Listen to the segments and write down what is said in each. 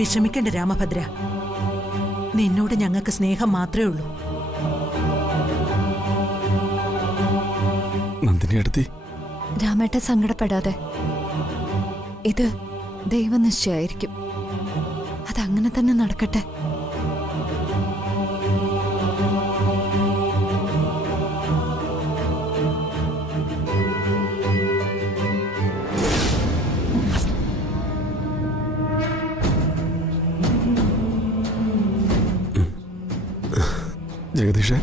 വിഷമിക്കണ്ട രാമഭദ്ര. നിന്നോട് ഞങ്ങൾക്ക് സ്നേഹം മാത്രമേ ഉള്ളൂ. നന്ദിനിയെടുത്തി, രാമേട്ട സങ്കടപ്പെടാതെ. ഇത് ദൈവനിശ്ചയായിരിക്കും. അതങ്ങനെ തന്നെ നടക്കട്ടെ. ജഗദീഷേ,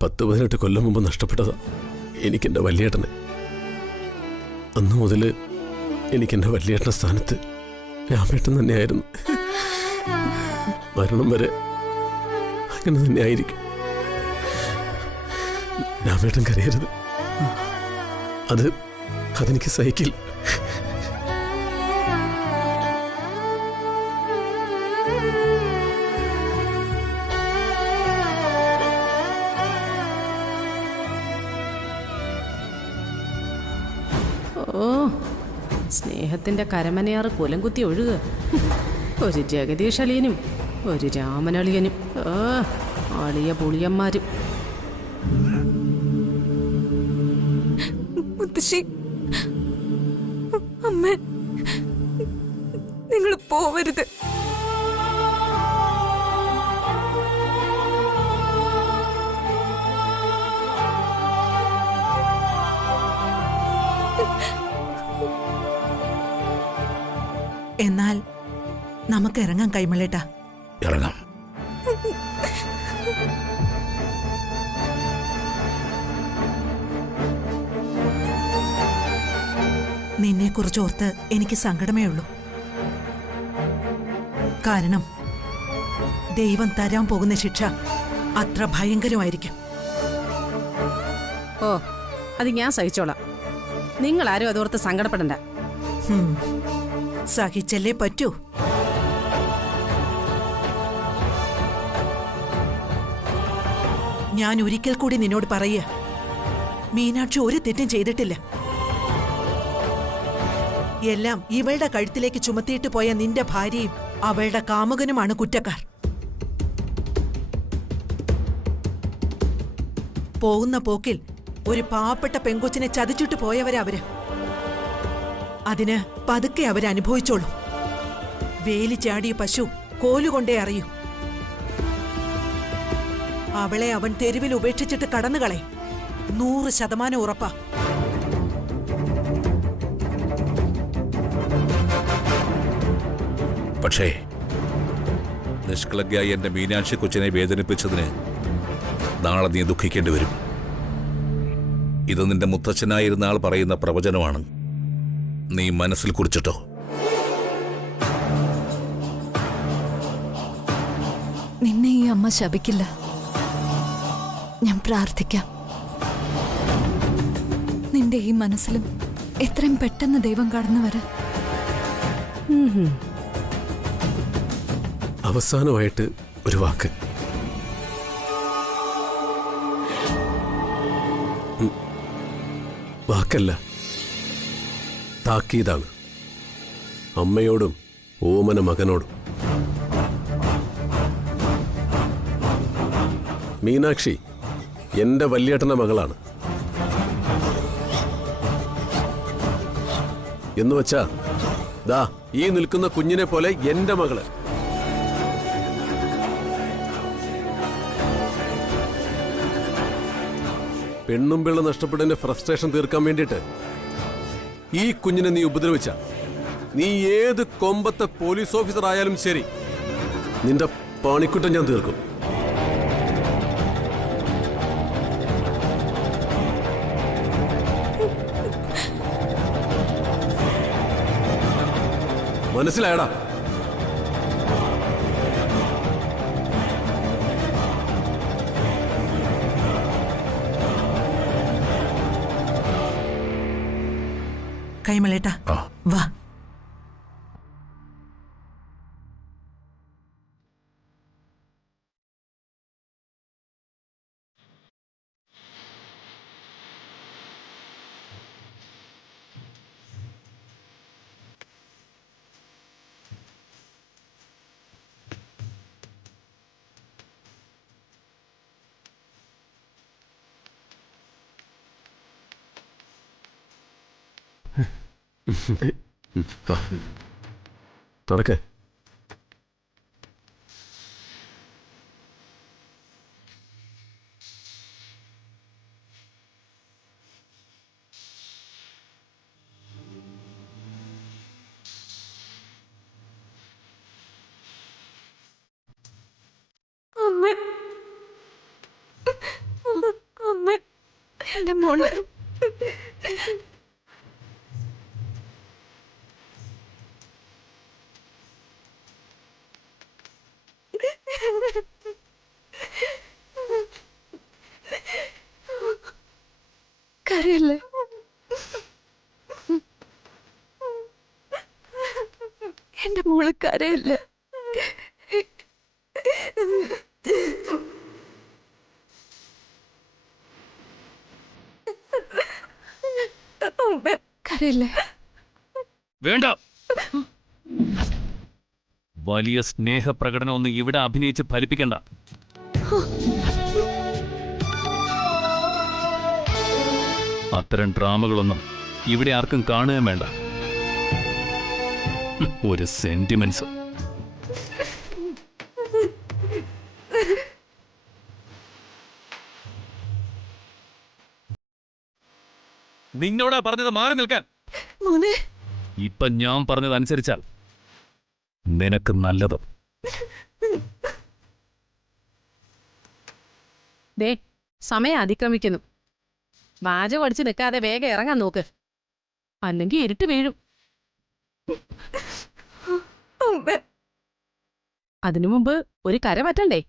പത്ത് 18 കൊല്ലം മുമ്പ് നഷ്ടപ്പെട്ടതാ എനിക്കെൻ്റെ വല്യേട്ടനെ. അന്നു മുതൽ എനിക്കെൻ്റെ വല്യേട്ടൻ്റെ സ്ഥാനത്ത് രാമേട്ടൻ തന്നെയായിരുന്നു. മരണം വരെ അങ്ങനെ തന്നെ ആയിരിക്കും. രാമേട്ടൻ കരയരുത്. അതെനിക്ക് സഹിക്കില്ല. ഓ, സ്നേഹത്തിന്റെ കരമനയാറ് കൊലം കുത്തി ഒഴുകുക. ഒരു ജഗദീഷ് അളിയനും ഒരു രാമനളിയനും, അളിയ പുളിയന്മാരും. മുത്തശ്ശി, അമ്മ, നിങ്ങൾ പോവരുത്. എന്നാൽ നമുക്ക് ഇറങ്ങാം കൈമളേട്ടാ. ഇറങ്ങാം. നിന്നെക്കുറിച്ച് ഓർത്ത് എനിക്ക് സങ്കടമേ ഉള്ളൂ. കാരണം ദൈവം തരാൻ പോകുന്ന ശിക്ഷ അത്ര ഭയങ്കരമായിരിക്കും. ഓ, അത് ഞാൻ സഹിച്ചോളാം. നിങ്ങളാരും അതോർത്ത് സങ്കടപ്പെടണ്ട. സഹിച്ചല്ലേ പറ്റൂ. ഞാൻ ഒരിക്കൽ കൂടി നിന്നോട് പറയുക, മീനാക്ഷി ഒരു തെറ്റും ചെയ്തിട്ടില്ല. എല്ലാം ഇവളുടെ കഴുത്തിലേക്ക് ചുമത്തിയിട്ട് പോയ നിന്റെ ഭാര്യയും അവളുടെ കാമുകനുമാണ് കുറ്റക്കാർ. പോകുന്ന പോക്കിൽ ഒരു പാവപ്പെട്ട പെങ്കൊച്ചിനെ ചതിച്ചിട്ട് പോയവരാ അവര്. അതിന് പതുക്കെ അവരനുഭവിച്ചോളൂ. വേലി ചാടിയ പശു കോലുകൊണ്ടേ അറിയൂ. അവളെ അവൻ തെരുവിൽ ഉപേക്ഷിച്ചിട്ട് കടന്നുകളെ 100% ഉറപ്പാ. പക്ഷേ നിഷ്കളങ്കയായി എന്റെ മീനാക്ഷി കൊച്ചിനെ വേദനിപ്പിച്ചതിന് നാളെ നീ ദുഃഖിക്കേണ്ടി വരും. ഇത് നിന്റെ മുത്തച്ഛനായിരുന്ന ആൾ പറയുന്ന പ്രവചനമാണ്. നീ മനസ്സിൽ കുറിച്ചിട്ടോ. നിന്നെ ഈ അമ്മ ശപിക്കില്ല. ഞാൻ പ്രാർത്ഥിക്കാം. നിന്റെ ഈ മനസ്സിലും എത്രയും പെട്ടെന്ന് ദൈവം കടന്നു വരാൻ. അവസാനമായിട്ട് ഒരു വാക്ക്. വാക്കല്ല, താക്കീതാണ്. അമ്മയോടും ഓമന മകനോടും. മീനാക്ഷി എന്റെ വല്യേട്ടന്റെ മകളാണ്. എന്നുവച്ചാ ദാ ഈ നിൽക്കുന്ന കുഞ്ഞിനെ പോലെ എന്റെ മകള്. പെണ്ണും പിള്ള നഷ്ടപ്പെട്ടതിന്റെ ഫ്രസ്ട്രേഷൻ തീർക്കാൻ വേണ്ടിയിട്ട് ഈ കുഞ്ഞിനെ നീ ഉപദ്രവിച്ച, നീ ഏത് കൊമ്പത്തെ പോലീസ് ഓഫീസർ ആയാലും ശരി, നിന്റെ പണിക്കുട്ടം ഞാൻ തീർക്കും. മനസ്സിലായടാ? കൈമളേട്ടാ ആ. വാ. നടക്കേ. എന്റെ മോള് കരയല്ലേ? എന്റെ മോള് കരയല്ലേ? കരയല്ലേ? വേണ്ട. വലിയ സ്നേഹപ്രകടനമൊന്നും ഇവിടെ അഭിനയിച്ച് ഫലിപ്പിക്കണ്ട. അത്തരം ഡ്രാമകളൊന്നും ഇവിടെ ആർക്കും കാണുകയും വേണ്ട. ഒരു സെന്റിമെന്റ്സ്. നിന്നോടാ പറഞ്ഞത് മാറി നിൽക്കാൻ. മോനെ, ഇപ്പൊ ഞാൻ പറഞ്ഞതനുസരിച്ചാൽ നിനക്ക് നല്ലത്. ദേ സമയം അതിക്രമിക്കുന്നു. വാചകം അടിച്ച് നിൽക്കാതെ വേഗം ഇറങ്ങാൻ നോക്ക്, അല്ലെങ്കിൽ ഇരുട്ട് വീഴും. അതിനു മുമ്പ് ഒരു കര പറ്റണ്ടേ?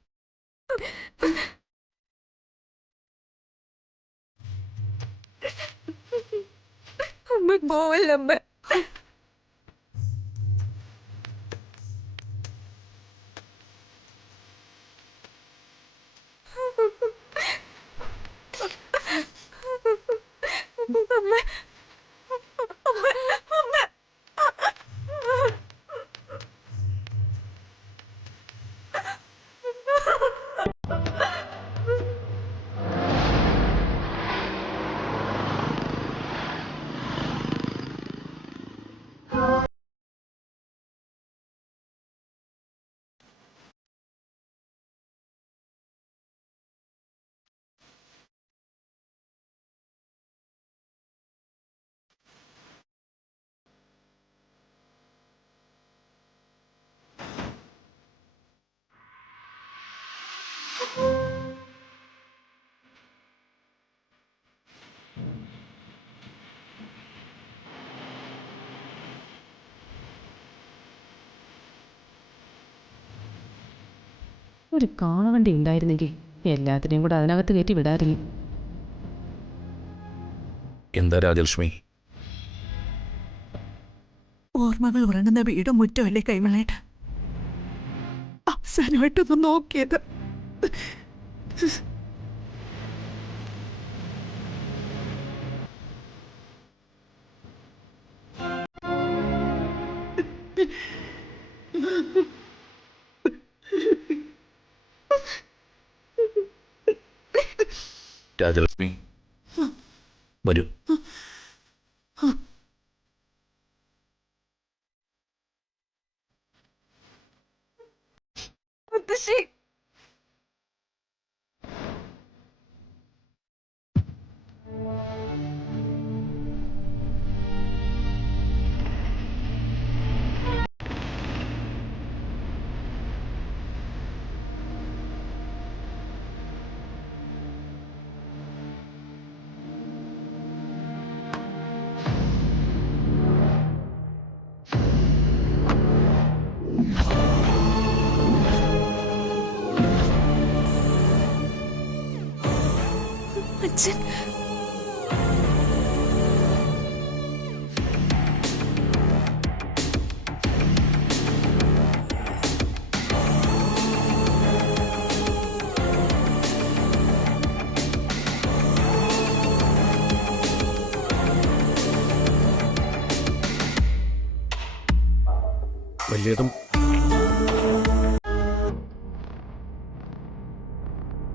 അമ്മ പോവല്ലമ്മ. ഒരു കാണവണ്ടി ഉണ്ടായിരുന്നെങ്കിൽ എല്ലാത്തിനെയും കൂടെ അതിനകത്ത് കയറ്റി വിടാറില്ല. എന്താ രാജലക്ഷ്മി? ഓർമ്മകൾ ഉറങ്ങുന്ന വീടും മുറ്റമല്ലേ കൈമളേട്ടാ? അവസാനമായിട്ടൊന്ന് നോക്കിയത്. രാജലക്ഷ്മി വരൂ. മുത്തശ്ശി, അച്ഛൻ വല്യേട്ടൻ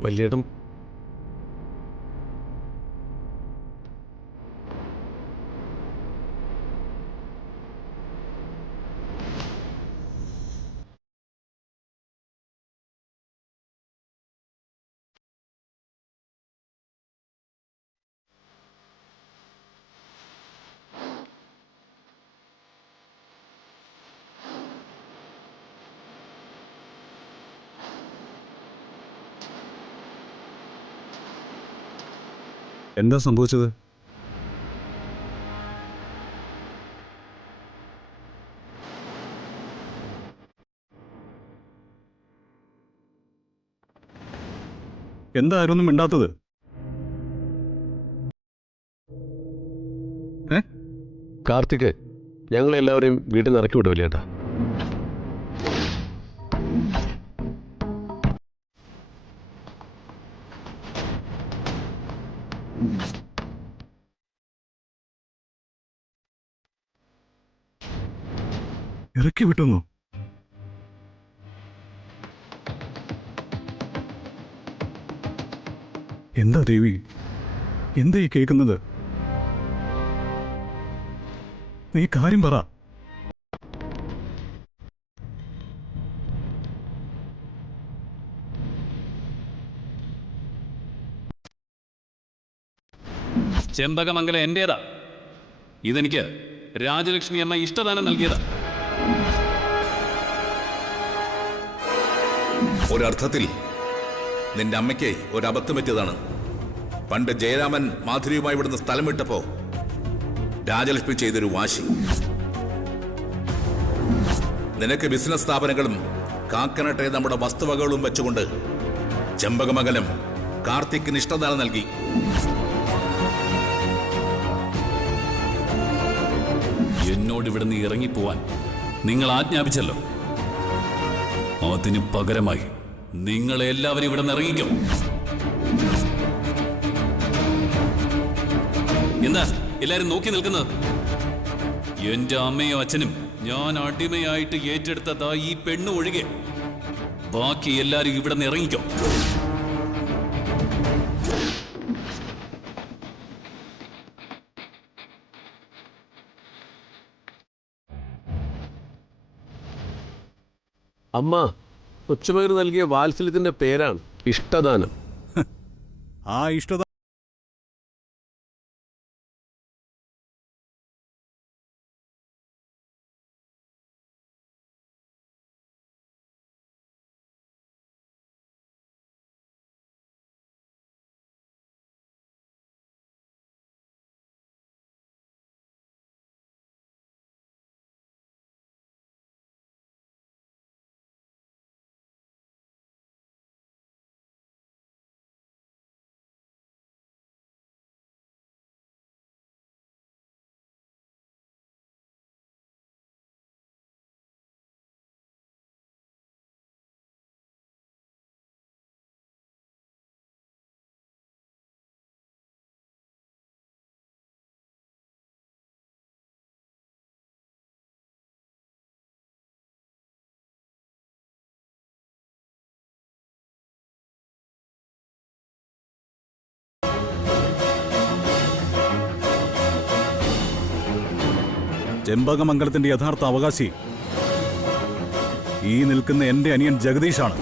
വല്യേട്ടൻ എന്താ സംഭവിച്ചത്? എന്താ ആരൊന്നും മിണ്ടാത്തത്? കാർത്തിക് ഞങ്ങളെല്ലാവരെയും വീട്ടിൽ നിന്ന് ഇറക്കി വിടും വല്യേട്ടാ. ഇറക്കി വിട്ടുന്നു? എന്താ ദേവി, എന്താ ഈ കേൾക്കുന്നത്? നീ കാര്യം പറ. ചെമ്പകമംഗലം എന്റേതാ. ഇതെനിക്ക് രാജലക്ഷ്മി അമ്മ ഇഷ്ടദാനം നൽകിയതാ. ഒരർത്ഥത്തിൽ നിന്റെ അമ്മയ്ക്ക് ഒരബദ്ധം പറ്റിയതാണ്. പണ്ട് ജയരാമൻ മാധുരിയുമായി ഇവിടുന്ന് സ്ഥലം വിട്ടപ്പോ രാജലക്ഷ്മി ചെയ്തൊരു വാശി. നിനക്ക് ബിസിനസ് സ്ഥാപനങ്ങളും കാക്കനട്ടെ നമ്മുടെ വസ്തുവകകളും വെച്ചുകൊണ്ട് ചെമ്പകമംഗലം കാർത്തിക്കിന് ഇഷ്ടദാനം നൽകി. എന്നോട് ഇവിടുന്ന് ഇറങ്ങിപ്പോവാൻ നിങ്ങൾ ആജ്ഞാപിച്ചല്ലോ. അതിന് പകരമായി നിങ്ങളെ എല്ലാവരും ഇവിടെ നിന്ന് ഇറങ്ങിക്കും. എന്താ എല്ലാരും നോക്കി നിൽക്കുന്നത്? എന്റെ അമ്മയും അച്ഛനും ഞാൻ അടിമയായിട്ട് ഏറ്റെടുത്തതാ ഈ പെണ്ണ് ഒഴികെ ബാക്കി എല്ലാരും ഇവിടെ നിന്ന് ഇറങ്ങിക്കും. അമ്മ കൊച്ചുമകന് നൽകിയ വാത്സല്യത്തിന്റെ പേരാണ് ഇഷ്ടദാനം. ആ ഇഷ്ടത ചെമ്പകമംഗലത്തിന്റെ യഥാർത്ഥ അവകാശി ഈ നിൽക്കുന്ന എന്റെ അനിയൻ ജഗദീഷാണ്.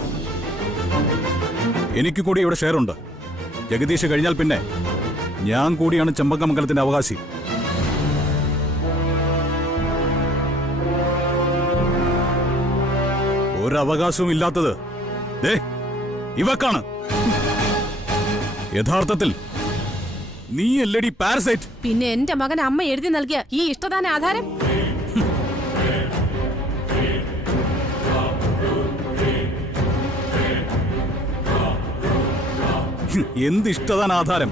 എനിക്ക് കൂടി ഇവിടെ ഷെയറുണ്ട്. ജഗദീഷ് കഴിഞ്ഞാൽ പിന്നെ ഞാൻ കൂടിയാണ് ചെമ്പകമംഗലത്തിന്റെ അവകാശി. ഒരവകാശവും ഇല്ലാത്തത് ദേ ഇവക്കാണ്. യഥാർത്ഥത്തിൽ നീ അല്ലടി പാരസൈറ്റ്. പിന്നെ എന്റെ മകൻ അമ്മ എഴുതി നൽകിയ ഈ ഇഷ്ടദാന ആധാരം എന്ത് ഇഷ്ടദാന ആധാരം?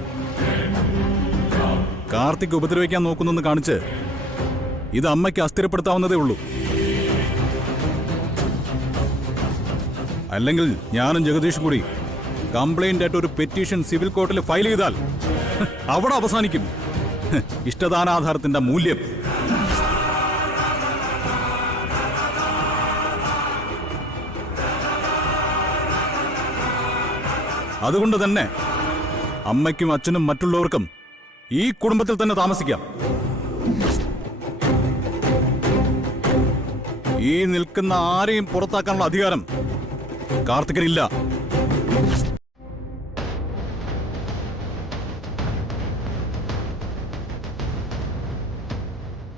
കാർത്തിക് ഉപദ്രവിക്കാൻ നോക്കുന്നെന്ന് കാണിച്ച് ഇത് അമ്മയ്ക്ക് അസ്ഥിരപ്പെടുത്താവുന്നതേ ഉള്ളൂ. അല്ലെങ്കിൽ ഞാനും ജഗദീഷും കൂടി കംപ്ലൈന്റ് ആയിട്ട് ഒരു പെറ്റീഷൻ സിവിൽ കോർട്ടിൽ ഫയൽ ചെയ്താൽ അവിടെ അവസാനിക്കും ഇഷ്ടദാനാധാരത്തിന്റെ മൂല്യം. അതുകൊണ്ട് തന്നെ അമ്മയ്ക്കും അച്ഛനും മറ്റുള്ളവർക്കും ഈ കുടുംബത്തിൽ തന്നെ താമസിക്കാം. ഈ നിൽക്കുന്ന ആരെയും പുറത്താക്കാനുള്ള അധികാരം കാർത്തികനില്ല.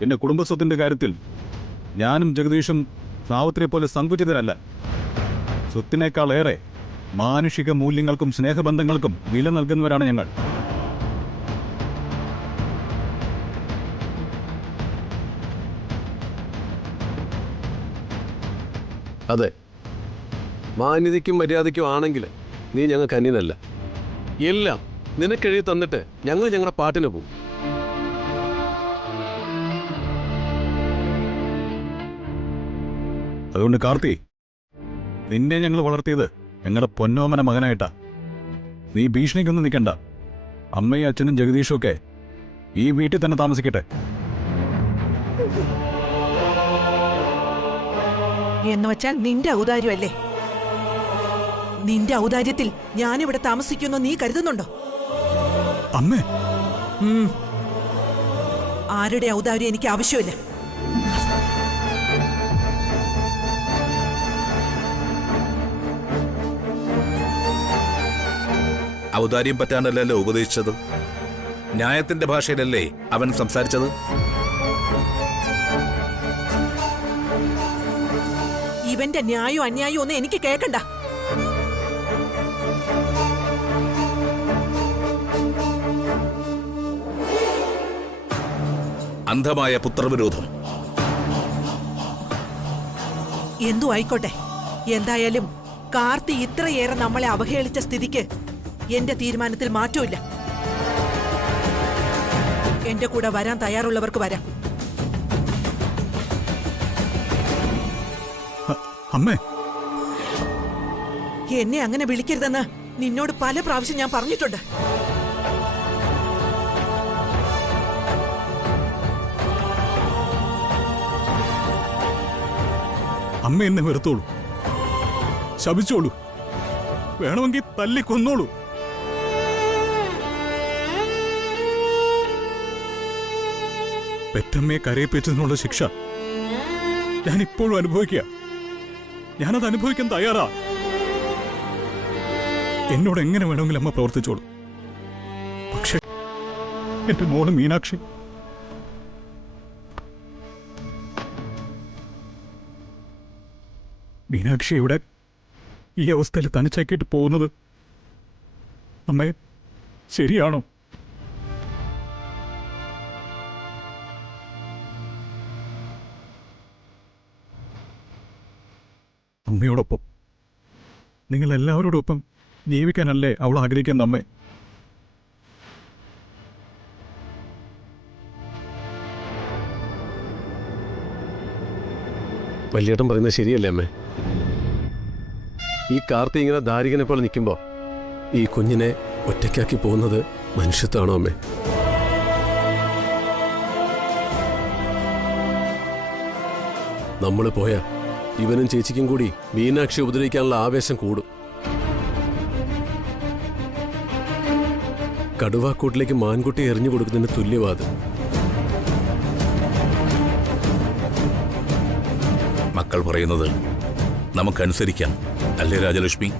എന്റെ കുടുംബസ്വത്തിന്റെ കാര്യത്തിൽ ഞാനും ജഗദീഷും സാവിത്രിയെ പോലെ സങ്കുചിതരല്ല. സ്വത്തിനേക്കാളേറെ മാനുഷിക മൂല്യങ്ങൾക്കും സ്നേഹബന്ധങ്ങൾക്കും വില നൽകുന്നവരാണ് ഞങ്ങൾ. അതെ, മാന്യതയ്ക്കും മര്യാദയ്ക്കും ആണെങ്കിൽ നീ ഞങ്ങൾക്ക് അന്യനല്ല. എല്ലാം നിനക്കെഴുതി തന്നിട്ട് ഞങ്ങൾ ഞങ്ങളുടെ പാട്ടിന് പോകും. അതുകൊണ്ട് കാർത്തി, നിന്നെ ഞങ്ങൾ വളർത്തിയത് ഞങ്ങളുടെ പൊന്നോമന മകനായിട്ടാ. നീ ഭീഷണിക്കൊന്നും നിൽക്കണ്ട. അമ്മയും അച്ഛനും ജഗദീഷും ഒക്കെ ഈ വീട്ടിൽ തന്നെ താമസിക്കട്ടെ. എന്ന് വച്ചാൽ നിന്റെ ഔദാര്യമല്ലേ? നിന്റെ ഔദാര്യത്തിൽ ഞാനിവിടെ താമസിക്കുമെന്ന് നീ കരുതുന്നുണ്ടോ? അമ്മേ, ആരുടെ ഔദാര്യം എനിക്ക് ആവശ്യമില്ല. ഔദാര്യം പറ്റാനല്ലല്ലോ ഉപദേശിച്ചത്. ന്യായത്തിന്റെ ഭാഷയിലല്ലേ അവൻ സംസാരിച്ചത്. ഇവന്റെ ന്യായവും അന്യായവും ഒന്നും എനിക്ക് കേൾക്കണ്ട. അന്ധമായ പുത്രവിരോധം. എന്തു ആയിക്കോട്ടെ, എന്തായാലും കാർത്തി ഇത്രയേറെ നമ്മളെ അവഹേളിച്ച സ്ഥിതിക്ക് എന്റെ തീരുമാനത്തിൽ മാറ്റമില്ല. എന്റെ കൂടെ വരാൻ തയ്യാറുള്ളവർക്ക് വരാം. അമ്മേ, എന്നെ അങ്ങനെ വിളിക്കരുതെന്ന് നിന്നോട് പല പ്രാവശ്യം ഞാൻ പറഞ്ഞിട്ടുണ്ട്. അമ്മ എന്നെ വെറുത്തോളൂ, ശപിച്ചോളൂ, വേണമെങ്കിൽ തല്ലിക്കൊന്നോളൂ. പെറ്റമ്മയെ കരയിപ്പിച്ചതിനുള്ള ശിക്ഷ ഞാനിപ്പോഴും അനുഭവിക്കുക. ഞാനത് അനുഭവിക്കാൻ തയ്യാറാ. എന്നോട് എങ്ങനെ വേണമെങ്കിലും അമ്മ പ്രവർത്തിച്ചോളൂ. പക്ഷെ എന്റെ മോള് മീനാക്ഷി, മീനാക്ഷി ഇവിടെ ഈ അവസ്ഥയിൽ തനിച്ചാക്കിയിട്ട് പോകുന്നത് അമ്മേ ശരിയാണോ? അമ്മയോടൊപ്പം, നിങ്ങൾ എല്ലാവരോടൊപ്പം ജീവിക്കാനല്ലേ അവൾ ആഗ്രഹിക്കുന്ന അമ്മേ? വലിയേട്ടൻ പറയുന്നത് ശരിയല്ലേ അമ്മേ? ഈ കാർത്തി ഇങ്ങനെ ദാരികനെ പോലെ നിൽക്കുമ്പോൾ ഈ കുഞ്ഞിനെ ഒറ്റയ്ക്കാക്കി പോകുന്നത് മനുഷ്യത്വമാണോ അമ്മേ? നമ്മൾ പോയാ ഇവനും ചേച്ചിക്കും കൂടി മീനാക്ഷി ഉപദ്രവിക്കാനുള്ള ആവേശം കൂടും. കടുവാക്കൂട്ടിലേക്ക് മാൻകുട്ടി എറിഞ്ഞു കൊടുക്കുന്നതിന് തുല്യവാദം. മക്കൾ പറയുന്നത് നമുക്കനുസരിക്കാം, അല്ലേ രാജലക്ഷ്മി?